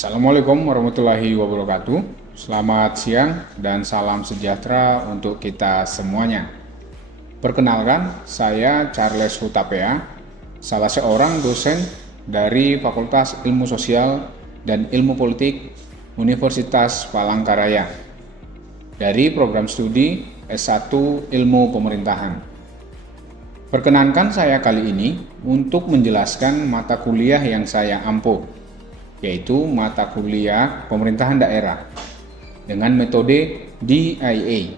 Assalamualaikum warahmatullahi wabarakatuh. Selamat siang dan salam sejahtera untuk kita semuanya. Perkenalkan, saya Charles Hutapea, salah seorang dosen dari Fakultas Ilmu Sosial dan Ilmu Politik Universitas Palangkaraya dari program studi S1 Ilmu Pemerintahan. Perkenankan saya kali ini untuk menjelaskan mata kuliah yang saya ampuh, yaitu mata kuliah pemerintahan daerah dengan metode DIA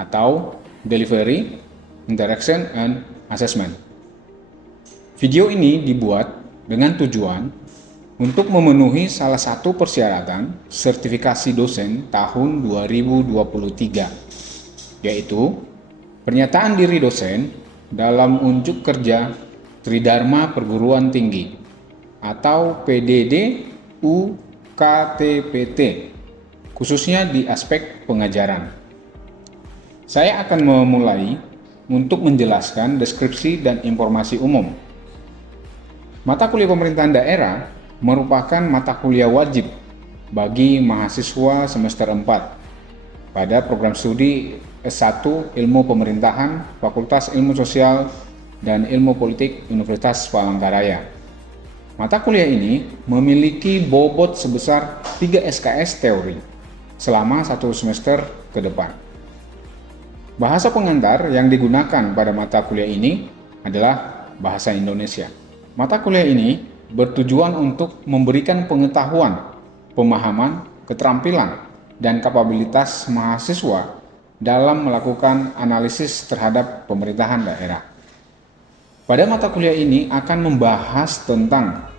atau Delivery, Interaction, and Assessment. Video ini dibuat dengan tujuan untuk memenuhi salah satu persyaratan sertifikasi dosen tahun 2023, yaitu pernyataan diri dosen dalam unjuk kerja Tridharma Perguruan Tinggi atau PDD UKTPT, khususnya di aspek pengajaran. Saya akan memulai untuk menjelaskan deskripsi dan informasi umum. Mata kuliah pemerintahan daerah merupakan mata kuliah wajib bagi mahasiswa semester 4 pada program studi S1 Ilmu Pemerintahan Fakultas Ilmu Sosial dan Ilmu Politik Universitas Palangkaraya. Mata kuliah ini memiliki bobot sebesar 3 SKS teori selama 1 semester ke depan. Bahasa pengantar yang digunakan pada mata kuliah ini adalah bahasa Indonesia. Mata kuliah ini bertujuan untuk memberikan pengetahuan, pemahaman, keterampilan, dan kapabilitas mahasiswa dalam melakukan analisis terhadap pemerintahan daerah. Pada mata kuliah ini akan membahas tentang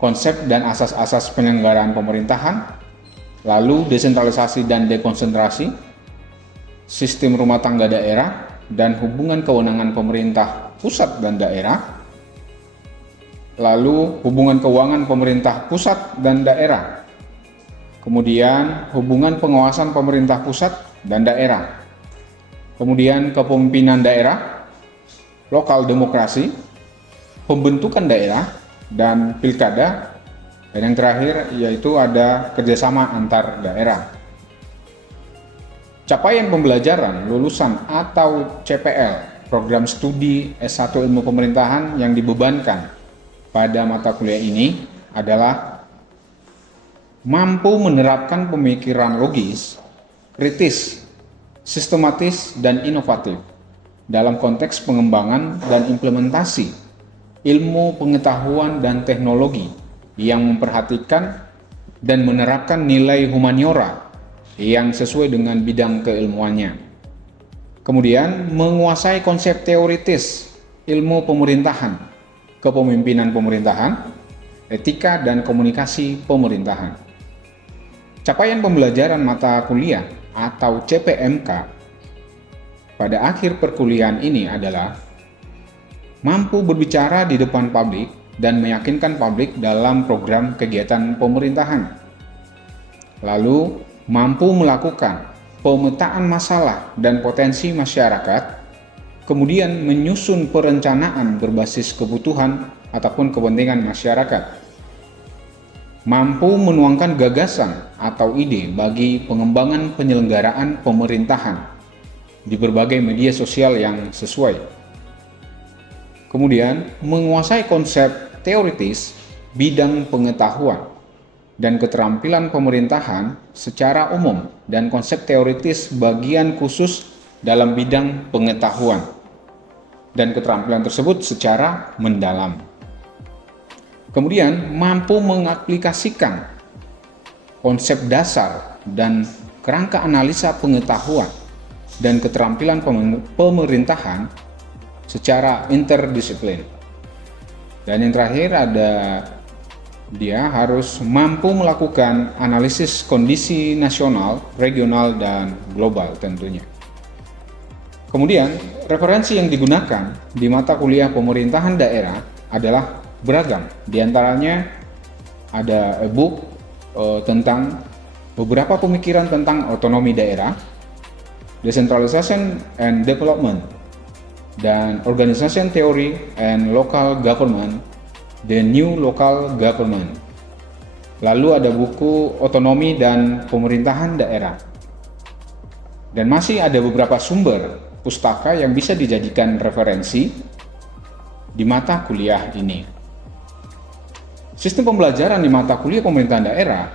konsep dan asas-asas penyelenggaraan pemerintahan, lalu desentralisasi dan dekonsentrasi, sistem rumah tangga daerah, dan hubungan kewenangan pemerintah pusat dan daerah, lalu hubungan keuangan pemerintah pusat dan daerah, kemudian hubungan pengawasan pemerintah pusat dan daerah, kemudian kepemimpinan daerah, lokal demokrasi, pembentukan daerah, dan pilkada, dan yang terakhir yaitu ada kerjasama antar daerah. Capaian pembelajaran lulusan atau CPL program studi S1 Ilmu Pemerintahan yang dibebankan pada mata kuliah ini adalah mampu menerapkan pemikiran logis, kritis, sistematis, dan inovatif dalam konteks pengembangan dan implementasi ilmu pengetahuan dan teknologi yang memperhatikan dan menerapkan nilai humaniora yang sesuai dengan bidang keilmuannya. Kemudian menguasai konsep teoritis ilmu pemerintahan, kepemimpinan pemerintahan, etika, dan komunikasi pemerintahan. Capaian pembelajaran mata kuliah atau CPMK pada akhir perkuliahan ini adalah mampu berbicara di depan publik dan meyakinkan publik dalam program kegiatan pemerintahan. Lalu, mampu melakukan pemetaan masalah dan potensi masyarakat, kemudian menyusun perencanaan berbasis kebutuhan ataupun kepentingan masyarakat. Mampu menuangkan gagasan atau ide bagi pengembangan penyelenggaraan pemerintahan di berbagai media sosial yang sesuai. Kemudian, menguasai konsep teoritis bidang pengetahuan dan keterampilan pemerintahan secara umum dan konsep teoritis bagian khusus dalam bidang pengetahuan dan keterampilan tersebut secara mendalam. Kemudian, mampu mengaplikasikan konsep dasar dan kerangka analisa pengetahuan dan keterampilan pemerintahan secara interdisiplin. Dan yang terakhir dia harus mampu melakukan analisis kondisi nasional, regional, dan global tentunya. Kemudian, referensi yang digunakan di mata kuliah pemerintahan daerah adalah beragam. Di antaranya ada e-book tentang beberapa pemikiran tentang otonomi daerah, decentralization and development, dan organization theory and local government, the new local government. Lalu ada buku Otonomi dan Pemerintahan Daerah. Dan masih ada beberapa sumber pustaka yang bisa dijadikan referensi di mata kuliah ini. Sistem pembelajaran di mata kuliah pemerintahan daerah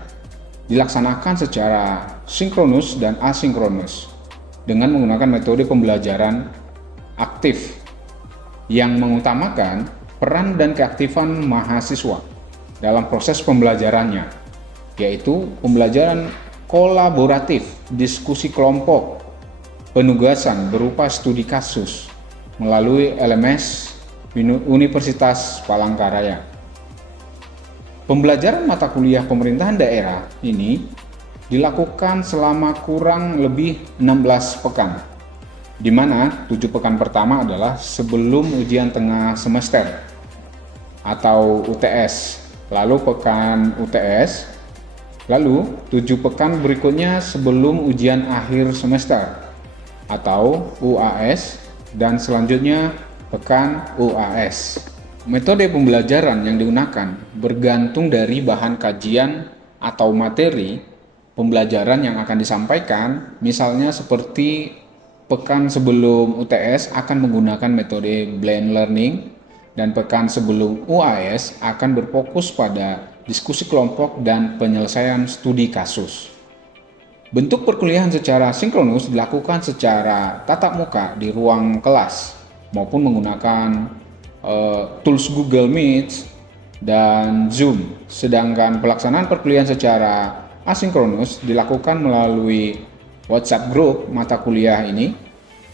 dilaksanakan secara sinkronus dan asinkronus dengan menggunakan metode pembelajaran aktif yang mengutamakan peran dan keaktifan mahasiswa dalam proses pembelajarannya, yaitu pembelajaran kolaboratif, diskusi kelompok, penugasan berupa studi kasus melalui LMS Universitas Palangkaraya. Pembelajaran mata kuliah pemerintahan daerah ini dilakukan selama kurang lebih 16 pekan, di mana 7 pekan pertama adalah sebelum ujian tengah semester atau UTS, lalu pekan UTS, lalu 7 pekan berikutnya sebelum ujian akhir semester atau UAS, dan selanjutnya pekan UAS. Metode pembelajaran yang digunakan bergantung dari bahan kajian atau materi pembelajaran yang akan disampaikan. Misalnya seperti pekan sebelum UTS akan menggunakan metode blend learning, dan pekan sebelum UAS akan berfokus pada diskusi kelompok dan penyelesaian studi kasus. Bentuk perkuliahan secara sinkronus dilakukan secara tatap muka di ruang kelas maupun menggunakan tools Google Meet dan Zoom. Sedangkan pelaksanaan perkuliahan secara asinkronus dilakukan melalui WhatsApp group mata kuliah ini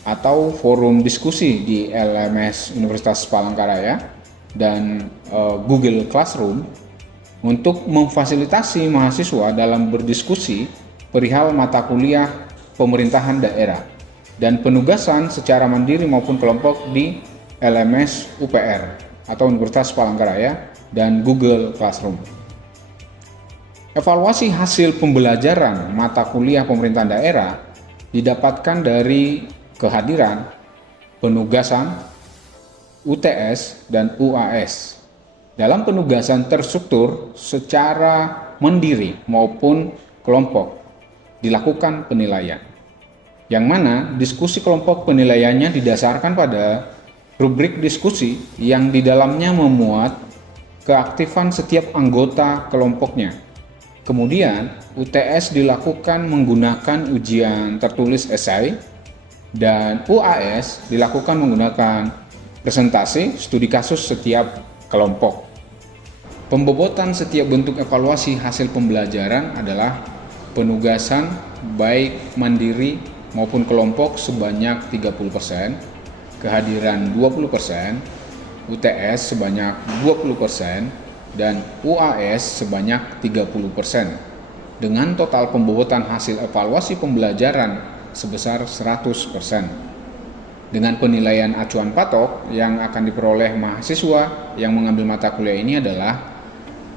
atau forum diskusi di LMS Universitas Palangkaraya dan Google Classroom untuk memfasilitasi mahasiswa dalam berdiskusi perihal mata kuliah pemerintahan daerah dan penugasan secara mandiri maupun kelompok di LMS UPR atau Universitas Palangkaraya dan Google Classroom. Evaluasi hasil pembelajaran mata kuliah pemerintahan daerah didapatkan dari kehadiran, penugasan, UTS, dan UAS. Dalam penugasan terstruktur secara mandiri maupun kelompok dilakukan penilaian, yang mana diskusi kelompok penilaiannya didasarkan pada rubrik diskusi yang di dalamnya memuat keaktifan setiap anggota kelompoknya. Kemudian, UTS dilakukan menggunakan ujian tertulis esai, dan UAS dilakukan menggunakan presentasi studi kasus setiap kelompok. Pembobotan setiap bentuk evaluasi hasil pembelajaran adalah penugasan baik mandiri maupun kelompok sebanyak 30%, kehadiran 20%, UTS sebanyak 20%, dan UAS sebanyak 30%, dengan total pembobotan hasil evaluasi pembelajaran sebesar 100%. Dengan penilaian acuan patok yang akan diperoleh mahasiswa yang mengambil mata kuliah ini adalah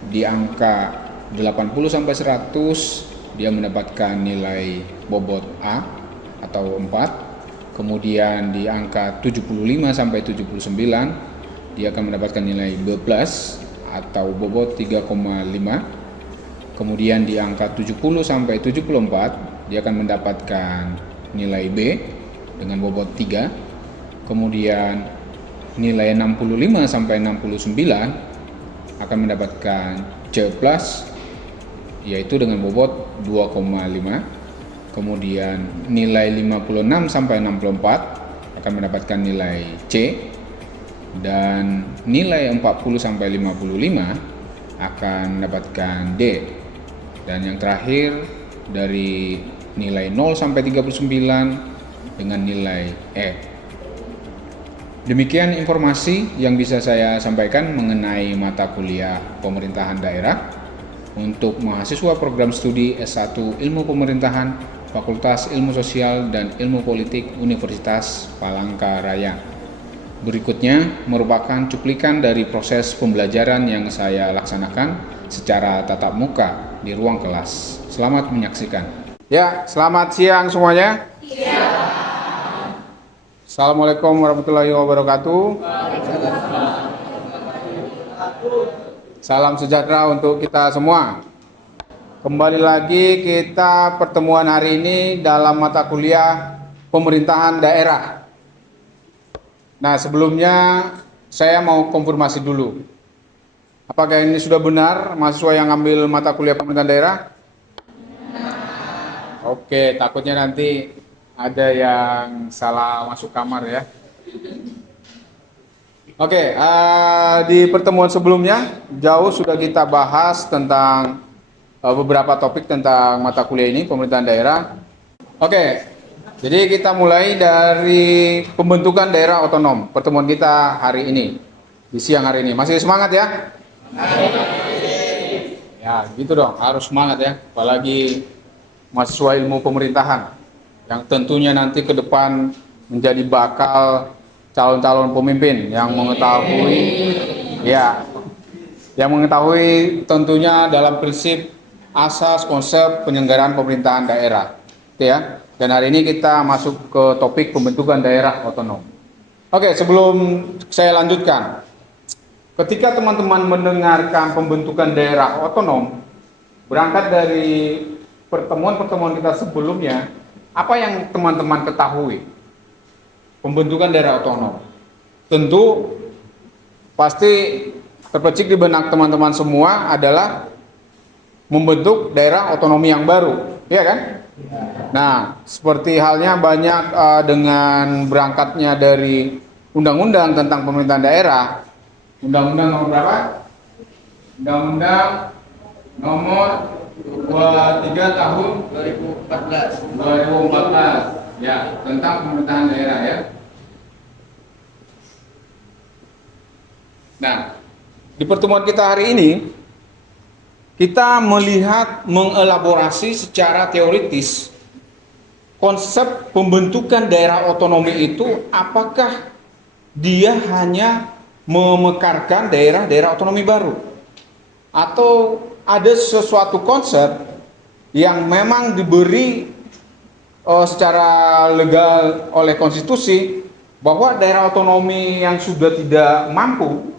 di angka 80-100, dia mendapatkan nilai bobot A atau 4. Kemudian di angka 75-79 dia akan mendapatkan nilai B+ atau bobot 3,5. Kemudian di angka 70-74 dia akan mendapatkan nilai B dengan bobot 3. Kemudian nilai 65-69 akan mendapatkan C+, yaitu dengan bobot 2,5. Kemudian nilai 56-64 akan mendapatkan nilai C, dan nilai 40-55 akan mendapatkan D. Dan yang terakhir dari nilai 0-39 dengan nilai E. Demikian informasi yang bisa saya sampaikan mengenai mata kuliah pemerintahan daerah untuk mahasiswa program studi S1 Ilmu Pemerintahan Fakultas Ilmu Sosial dan Ilmu Politik Universitas Palangkaraya. Berikutnya merupakan cuplikan dari proses pembelajaran yang saya laksanakan secara tatap muka di ruang kelas. Selamat menyaksikan. Ya, selamat siang semuanya. Assalamualaikum warahmatullahi wabarakatuh. Salam sejahtera untuk kita semua. Kembali lagi kita pertemuan hari ini dalam mata kuliah pemerintahan daerah. Nah, sebelumnya saya mau konfirmasi dulu. Apakah ini sudah benar mahasiswa yang ambil mata kuliah pemerintahan daerah? Oke, takutnya nanti ada yang salah masuk kamar ya. Oke, di pertemuan sebelumnya jauh sudah kita bahas tentang beberapa topik tentang mata kuliah ini, pemerintahan daerah. Oke, jadi kita mulai dari pembentukan daerah otonom. Pertemuan kita hari ini, di siang hari ini. Masih semangat ya? Ya, gitu dong, harus semangat ya. Apalagi mahasiswa ilmu pemerintahan, yang tentunya nanti ke depan menjadi bakal calon-calon pemimpin yang mengetahui, ya, yang mengetahui tentunya dalam prinsip asas konsep penyelenggaraan pemerintahan daerah, gitu ya. Dan hari ini kita masuk ke topik pembentukan daerah otonom. Oke, sebelum saya lanjutkan, ketika teman-teman mendengarkan pembentukan daerah otonom, berangkat dari pertemuan-pertemuan kita sebelumnya, apa yang teman-teman ketahui? Pembentukan daerah otonom. Tentu pasti terpecik di benak teman-teman semua adalah membentuk daerah otonomi yang baru, ya kan? Nah, seperti halnya banyak dengan berangkatnya dari undang-undang tentang pemerintahan daerah, undang-undang nomor berapa? Undang-undang nomor 23 tahun 2014 ya, tentang pemerintahan daerah ya. Nah, di pertemuan kita hari ini kita melihat mengelaborasi secara teoritis konsep pembentukan daerah otonomi itu, apakah dia hanya memekarkan daerah-daerah otonomi baru atau ada sesuatu konsep yang memang diberi secara legal oleh konstitusi bahwa daerah otonomi yang sudah tidak mampu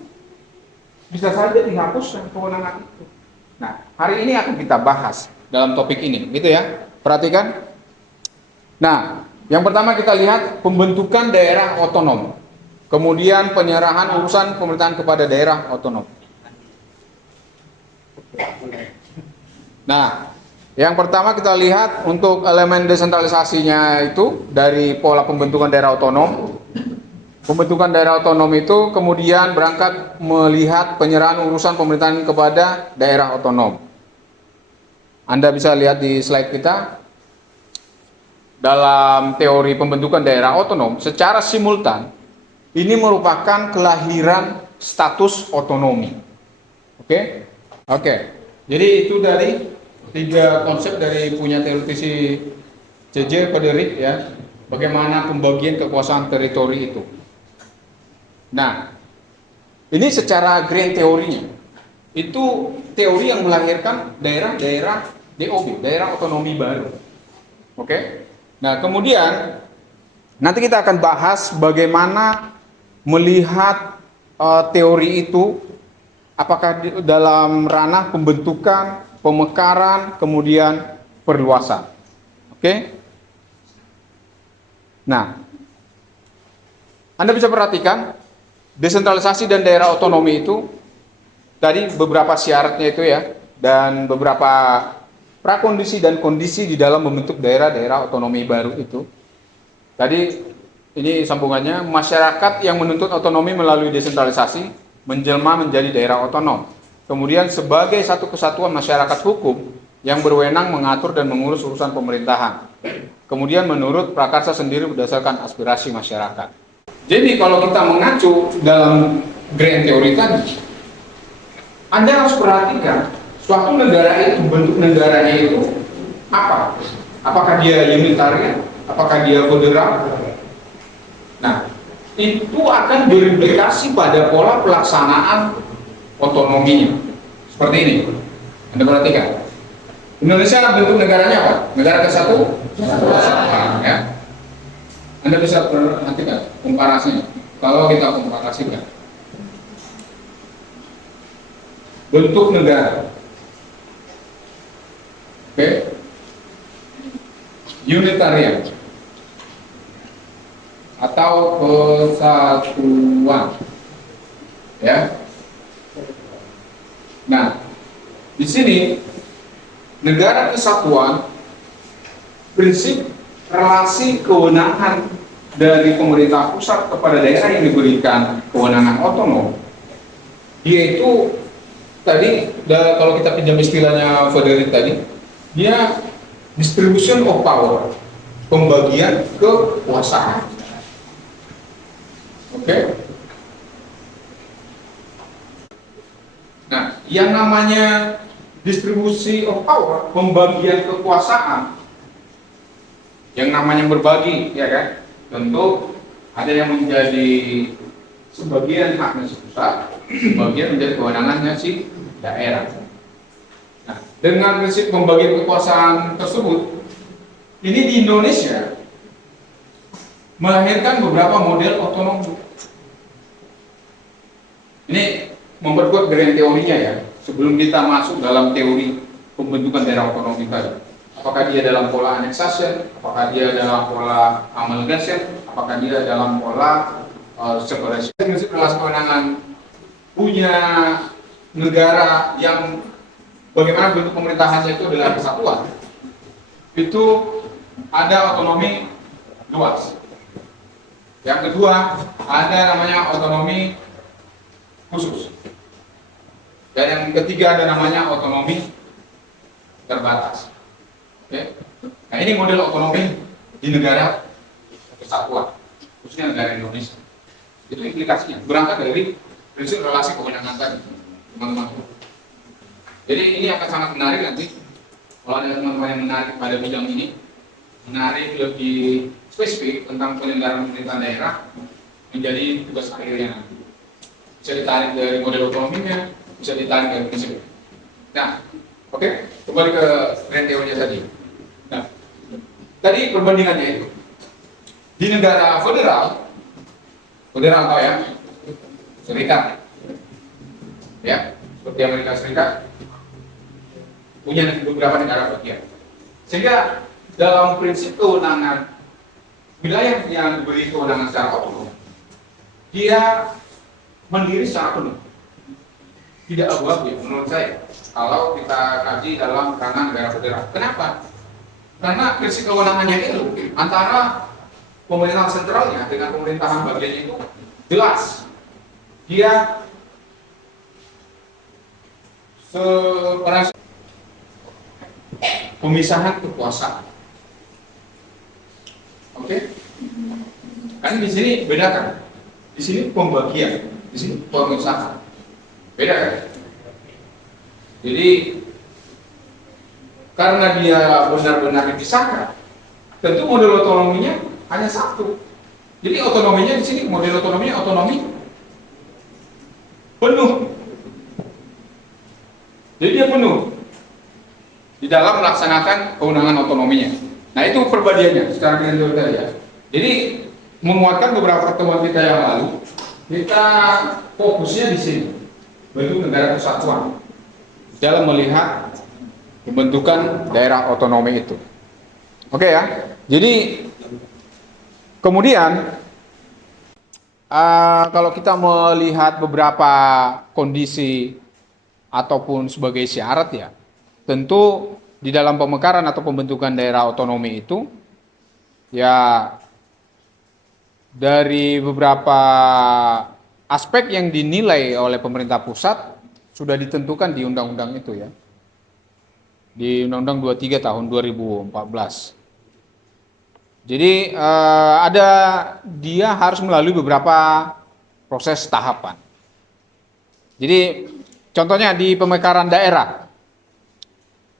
bisa saja dihapuskan kewenangan itu. Nah, hari ini akan kita bahas dalam topik ini, gitu ya. Perhatikan. Nah, yang pertama kita lihat pembentukan daerah otonom, kemudian penyerahan urusan pemerintahan kepada daerah otonom. Nah, yang pertama kita lihat untuk elemen desentralisasinya itu dari pola pembentukan daerah otonom. Pembentukan daerah otonom itu kemudian berangkat melihat penyerahan urusan pemerintahan kepada daerah otonom. Anda bisa lihat di slide kita. Dalam teori pembentukan daerah otonom secara simultan ini merupakan kelahiran status otonomi. Oke? Jadi itu dari 3 konsep dari punya teoretisi C.J. Frederick ya, bagaimana pembagian kekuasaan teritori itu. Nah, ini secara grand teorinya, itu teori yang melahirkan daerah-daerah DOB, daerah otonomi baru. Oke? Nah, kemudian nanti kita akan bahas bagaimana melihat teori itu, apakah dalam ranah pembentukan, pemekaran, kemudian perluasan. Oke? Nah, Anda bisa perhatikan desentralisasi dan daerah otonomi itu tadi beberapa syaratnya itu ya, dan beberapa prakondisi dan kondisi di dalam membentuk daerah-daerah otonomi baru itu. Tadi ini sambungannya, masyarakat yang menuntut otonomi melalui desentralisasi menjelma menjadi daerah otonom. Kemudian sebagai satu kesatuan masyarakat hukum yang berwenang mengatur dan mengurus urusan pemerintahan. Kemudian menurut prakarsa sendiri berdasarkan aspirasi masyarakat. Jadi kalau kita mengacu dalam grand teori tadi, Anda harus perhatikan suatu negara itu, bentuk negaranya itu apa? Apakah dia unitarian? Apakah dia federal? Nah, itu akan berimplikasi pada pola pelaksanaan otonominya. Seperti ini. Anda perhatikan. Indonesia bentuk negaranya apa? Negara kesatu? Ya. Anda bisa perhatikan komparasinya. Kalau kita komparasikan bentuk negara, Unitarian atau kesatuan, ya. Nah, di sini negara kesatuan, prinsip relasi kewenangan dari pemerintah pusat kepada daerah yang diberikan kewenangan otonom, yaitu tadi kalau kita pinjam istilahnya Frederick tadi, dia distribution of power, pembagian kekuasaan. Oke. Nah, yang namanya distribusi of power, pembagian kekuasaan, yang namanya berbagi, ya kan? Tentu ada yang menjadi sebagian haknya si pusat, sebagian menjadi kewenangannya si daerah. Nah, dengan prinsip pembagian kekuasaan tersebut, ini di Indonesia melahirkan beberapa model otonomi. Ini memperkuat grand teorinya ya, sebelum kita masuk dalam teori pembentukan daerah otonomi tadi. Apakah dia dalam pola annexation, apakah dia dalam pola amalgamation, apakah dia dalam pola separation. Prinsip relasi kewenangan punya negara yang bagaimana bentuk pemerintahannya itu adalah kesatuan. Itu ada otonomi luas. Yang kedua, ada namanya otonomi khusus. Dan yang ketiga ada namanya otonomi terbatas. Oke. Nah, ini model otonomi di negara kesatuan, khususnya negara Indonesia. Itu implikasinya berangkat dari prinsip relasi kewenangan tadi, teman-teman. Jadi ini akan sangat menarik nanti kalau ada teman-teman yang menarik pada bidang ini, menarik lebih spesifik tentang penyelenggaraan pemerintahan daerah menjadi tugas akhirnya nanti. Bisa ditarik dari model otonominya, bisa ditarik dari prinsip. Nah, oke, kembali ke grand teorinya tadi. Nah, tadi perbandingannya itu di negara federal tahu ya, serikat, ya, seperti Amerika Serikat punya beberapa negara bagian. Sehingga dalam prinsip kewenangan wilayah yang diberi kewenangan secara otonom, dia mandiri secara penuh, tidak abu-abu ya, menurut saya kalau kita kaji dalam ranah negara federal. Kenapa? Karena prinsip kewenangannya itu antara pemerintahan sentralnya dengan pemerintahan bagiannya itu jelas. Dia seperti pemisahan kekuasaan. Oke? Kan di sini bedakan. Di sini pembagian, di sini pemisahan. Beda kan? Jadi karena dia benar-benar dipisahkan, tentu model otonominya hanya satu. Jadi otonominya di sini, model otonominya otonomi penuh. Jadi dia penuh di dalam melaksanakan kewenangan otonominya. Nah, itu perbandingannya secara teori ya. Jadi menguatkan beberapa pertemuan kita yang lalu, kita fokusnya di sini, bentuk negara kesatuan dalam melihat pembentukan daerah otonomi itu. Oke ya. Jadi kemudian kalau kita melihat beberapa kondisi ataupun sebagai syarat ya, tentu di dalam pemekaran atau pembentukan daerah otonomi itu ya dari beberapa aspek yang dinilai oleh pemerintah pusat sudah ditentukan di undang-undang itu ya. Di Undang-Undang 23 tahun 2014. Jadi dia harus melalui beberapa proses tahapan. Jadi contohnya di pemekaran daerah.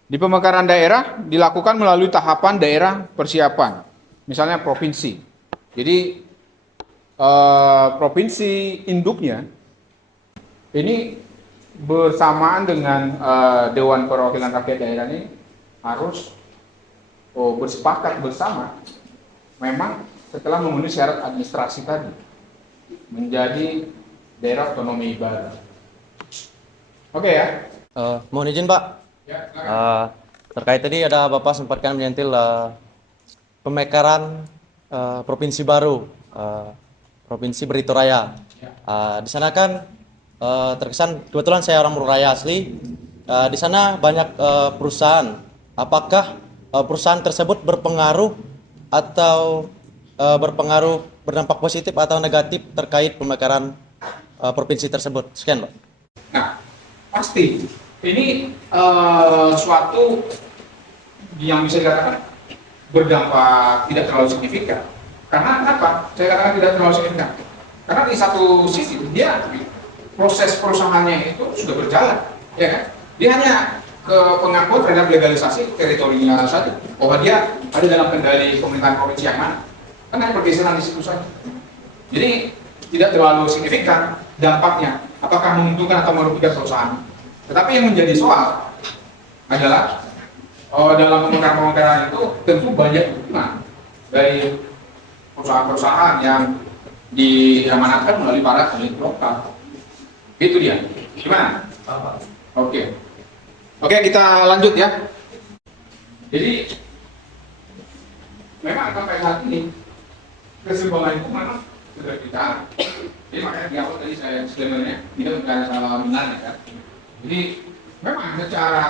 Di pemekaran daerah dilakukan melalui tahapan daerah persiapan. Misalnya provinsi. Jadi provinsi induknya ini bersamaan dengan Dewan Perwakilan Rakyat Daerah ini harus bersepakat bersama memang setelah memenuhi syarat administrasi tadi menjadi daerah otonomi baru. Oke ya. Mohon izin Pak. Ya, terkait tadi ada Bapak sempatkan menyentil pemekaran provinsi baru, Provinsi Barito Raya. Di sana kan terkesan kebetulan saya orang Raya asli. Di sana banyak perusahaan. Apakah perusahaan tersebut berpengaruh atau berdampak positif atau negatif terkait pemekaran provinsi tersebut? Sekian, Pak. Nah, pasti ini suatu yang bisa dikatakan berdampak tidak terlalu signifikan. Karena kenapa? Saya katakan tidak terlalu signifikan. Karena di satu sisi dia proses perusahaannya itu sudah berjalan, ya kan? Dia hanya ke pengakuan terhadap legalisasi teritorinya saja, bahwa dia ada dalam kendali pemerintahan provinsi yang mana. Kan ada pergeseran di situ saja. Jadi tidak terlalu signifikan dampaknya, apakah menguntungkan atau merugikan perusahaan. Tetapi yang menjadi soal adalah dalam pemekaran itu tentu banyak dukungan dari perusahaan-perusahaan yang diamanatkan melalui para elit lokal. Itu dia. Gimana? Oke. Oke, kita lanjut ya. Jadi memang sampai saat ini kesimpulan itu memang sudah kita. Jadi makanya di awal tadi saya sebenarnya tidak ada salah benar ya kan. Jadi memang secara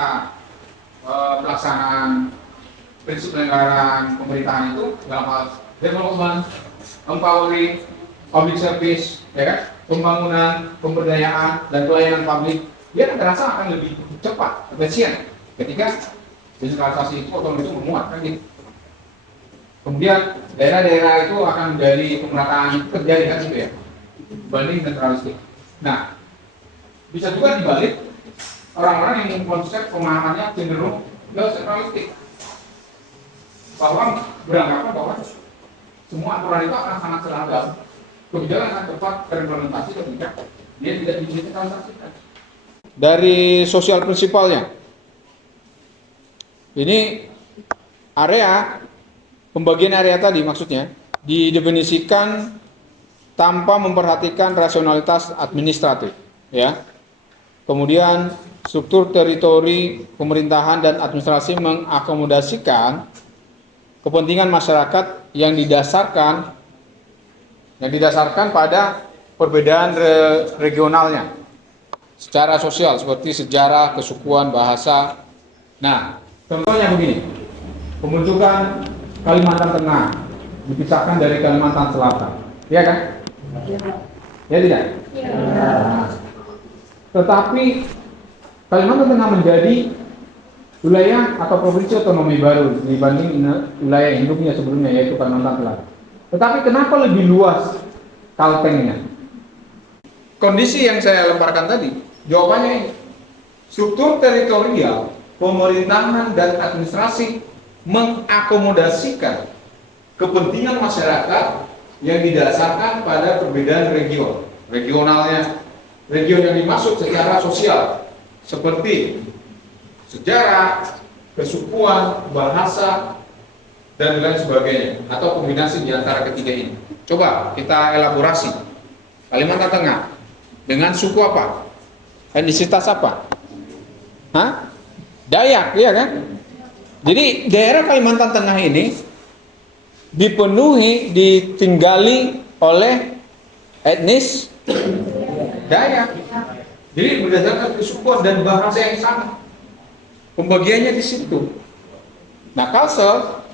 pelaksanaan prinsip penyelenggaraan pemerintahan itu dalam hal development, empowering, public service, ya kan, pembangunan, pemberdayaan dan pelayanan publik, dia akan terasa akan lebih cepat, efisien ketika digitalisasi itu otomatis memuat kan gitu. Kemudian daerah-daerah itu akan menjadi pemerataan terjadi kan gitu ya, dibanding sentralistik. Nah, bisa juga dibalik orang-orang yang konsep pemahamannya cenderung ke sentralistik, bahwa beranggapan bahwa semua aturan itu akan sangat seragam, kebijakan akan cepat terimplementasi ketika dia tidak digitalisasikan. Dari sosial prinsipalnya, ini area pembagian area tadi maksudnya didefinisikan tanpa memperhatikan rasionalitas administratif, ya. Kemudian struktur teritori pemerintahan dan administrasi mengakomodasikan kepentingan masyarakat yang didasarkan pada perbedaan regionalnya secara sosial seperti sejarah, kesukuan, bahasa. Nah, contohnya begini, pembentukan Kalimantan Tengah dipisahkan dari Kalimantan Selatan, ya kan? Ya tidak? Ya. Nah, tetapi Kalimantan Tengah menjadi wilayah atau provinsi otonomi baru dibanding wilayah induknya sebelumnya yaitu Kalimantan Selatan. Tetapi kenapa lebih luas Kaltengnya? Kondisi yang saya lemparkan tadi, jawabannya ini. Struktur teritorial, pemerintahan dan administrasi mengakomodasikan kepentingan masyarakat yang didasarkan pada perbedaan regionalnya. Region yang dimaksud secara sosial seperti sejarah, kesukuan, bahasa, dan lain sebagainya, atau kombinasi di antara ketiga ini. Coba kita elaborasi. Kalimantan Tengah dengan suku apa? Etnisitas apa? Hah? Dayak, iya kan? Jadi daerah Kalimantan Tengah ini ditinggali oleh etnis Dayak. Jadi berdasarkan kesukuan dan bahasa yang sama. Pembagiannya di situ. Nah, Kalsel,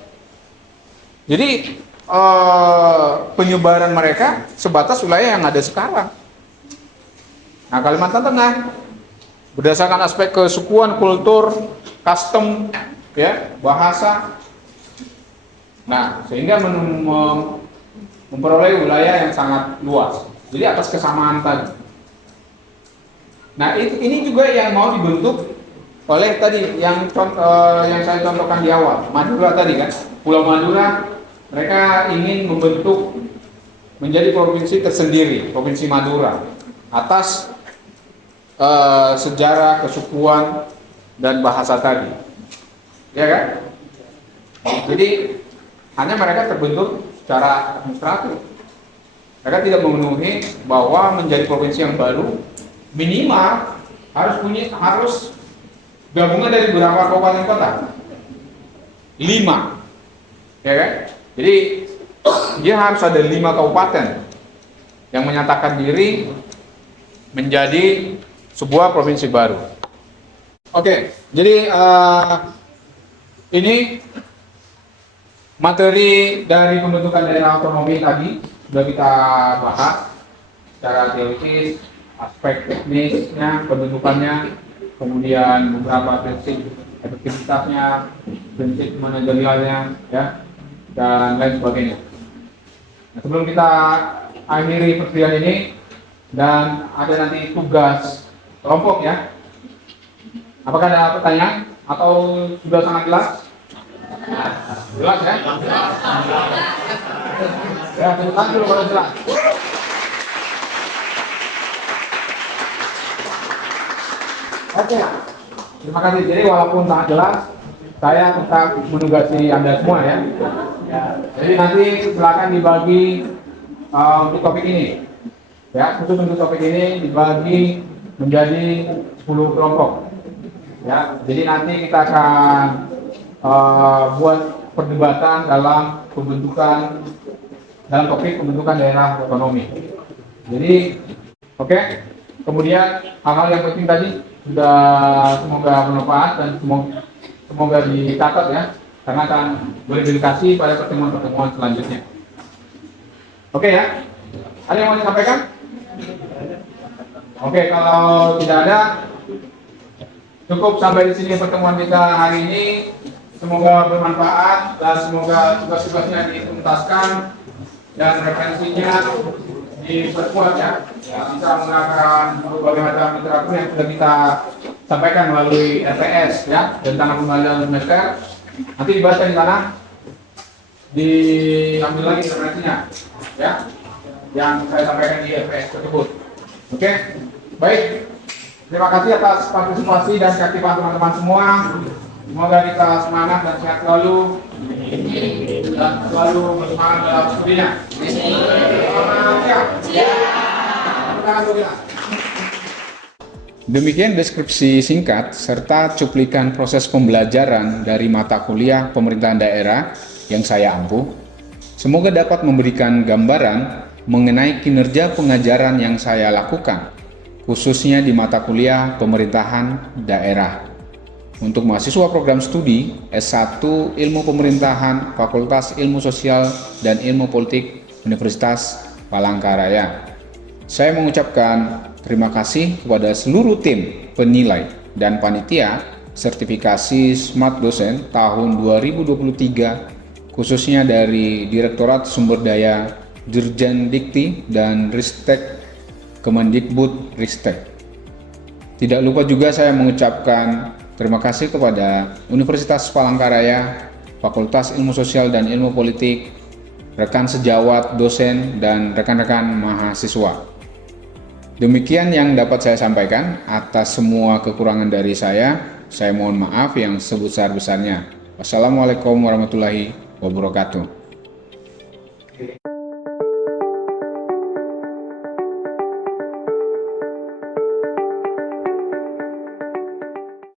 jadi penyebaran mereka sebatas wilayah yang ada sekarang. Nah, Kalimantan Tengah berdasarkan aspek kesukuan, kultur, custom, ya, bahasa. Nah, sehingga memperoleh wilayah yang sangat luas. Jadi atas kesamaan tadi. Nah, ini juga yang mau dibentuk oleh tadi yang saya contohkan di awal, Madura tadi kan, Pulau Madura, mereka ingin membentuk menjadi provinsi tersendiri, Provinsi Madura, atas sejarah, kesukuan, dan bahasa tadi, ya kan? Jadi hanya mereka terbentuk secara administratif. Mereka tidak memenuhi bahwa menjadi provinsi yang baru minimal harus gabungan dari berapa kabupaten kota? 5. ya kan? Jadi dia harus ada 5 kabupaten yang menyatakan diri menjadi sebuah provinsi baru. Oke, jadi ini materi dari pembentukan daerah otonomi tadi sudah kita bahas secara teoritis, aspek teknisnya, pembentukannya, kemudian beberapa prinsip efektivitasnya, prinsip manajerialnya, ya, dan lain sebagainya. Nah, sebelum kita akhiri pertemuan ini dan ada nanti tugas kelompok ya. Apakah ada pertanyaan atau sudah sangat jelas? Jelas ya? Ya, tepuk tangan dulu kalau jelas. Oke, terima kasih. Jadi walaupun sangat jelas, saya tetap menugasi Anda semua ya. Jadi nanti silakan dibagi untuk topik ini. Ya, khusus untuk topik ini dibagi menjadi 10 kelompok. Ya, jadi nanti kita akan buat perdebatan dalam topik pembentukan daerah otonomi. Jadi, oke. Kemudian hal-hal yang penting tadi sudah semoga bermanfaat dan semoga dicatat ya, karena akan verifikasi pada pertemuan-pertemuan selanjutnya. Oke ya, ada yang mau disampaikan? Oke, kalau tidak ada, cukup sampai di sini pertemuan kita hari ini. Semoga bermanfaat dan semoga tugas-tugasnya dituntaskan dan referensinya diperkuat ya. Bisa menggunakan berbagai macam literatur yang sudah kita sampaikan melalui RPS ya, tentang pembelajaran semester. Nanti dibaca di sana, diambil lagi referensinya ya, yang saya sampaikan di RPS tersebut. Oke, baik. Terima kasih atas partisipasi dan keaktifan teman-teman semua. Semoga kita semangat dan sehat selalu dan selalu bersemangat dalam studinya. Demikian deskripsi singkat serta cuplikan proses pembelajaran dari mata kuliah pemerintahan daerah yang saya ampuh. Semoga dapat memberikan gambaran mengenai kinerja pengajaran yang saya lakukan, khususnya di mata kuliah pemerintahan daerah. Untuk mahasiswa program studi S1 Ilmu Pemerintahan Fakultas Ilmu Sosial dan Ilmu Politik Universitas Palangkaraya. Saya mengucapkan terima kasih kepada seluruh tim penilai dan panitia sertifikasi Smart Dosen tahun 2023, khususnya dari Direktorat Sumber Daya Dirjen Dikti dan Ristek Kemendikbud Ristek. Tidak lupa juga saya mengucapkan terima kasih kepada Universitas Palangkaraya, Fakultas Ilmu Sosial dan Ilmu Politik, rekan sejawat, dosen, dan rekan-rekan mahasiswa. Demikian yang dapat saya sampaikan. Atas semua kekurangan dari saya mohon maaf yang sebesar-besarnya. Wassalamualaikum warahmatullahi wabarakatuh.